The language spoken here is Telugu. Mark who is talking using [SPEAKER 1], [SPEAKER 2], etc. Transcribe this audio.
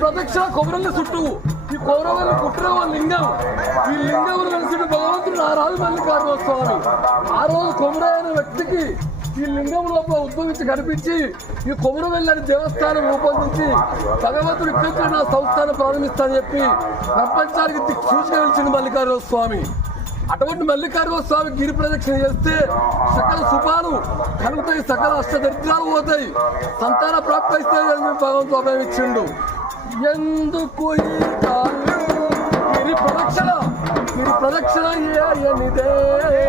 [SPEAKER 1] ప్రదక్షిణ కొమరల్ని చుట్టూ ఈ కొమరవల్లి కుట్రవ లింగం. ఈ లింగం ఆ రాజు మల్లికార్జున స్వామి ఆ రోజు కొమురైన వ్యక్తికి ఈ లింగం లోపల ఉద్భవించి కనిపించి ఈ కొమరవెల్లి దేవస్థానం రూపొందించి భగవంతుడు ఇక్కడ నా సంస్థానం ప్రారంభిస్తానని చెప్పి ప్రపంచానికి దిక్కు సూచన వెలిచింది మల్లికార్జున స్వామి అటువంటి మల్లికార్జున స్వామి గిరి ప్రదక్షిణ చేస్తే సకల శుభాలు కలుగుతాయి సకల అష్టదరిద్రాలు పోతాయి. సంతాన ప్రాప్తి అయితే అని భగవంతుడు అభయం ఇచ్చిండు ఎందుకు ఈ గిరి ప్రదక్షిణ గిరి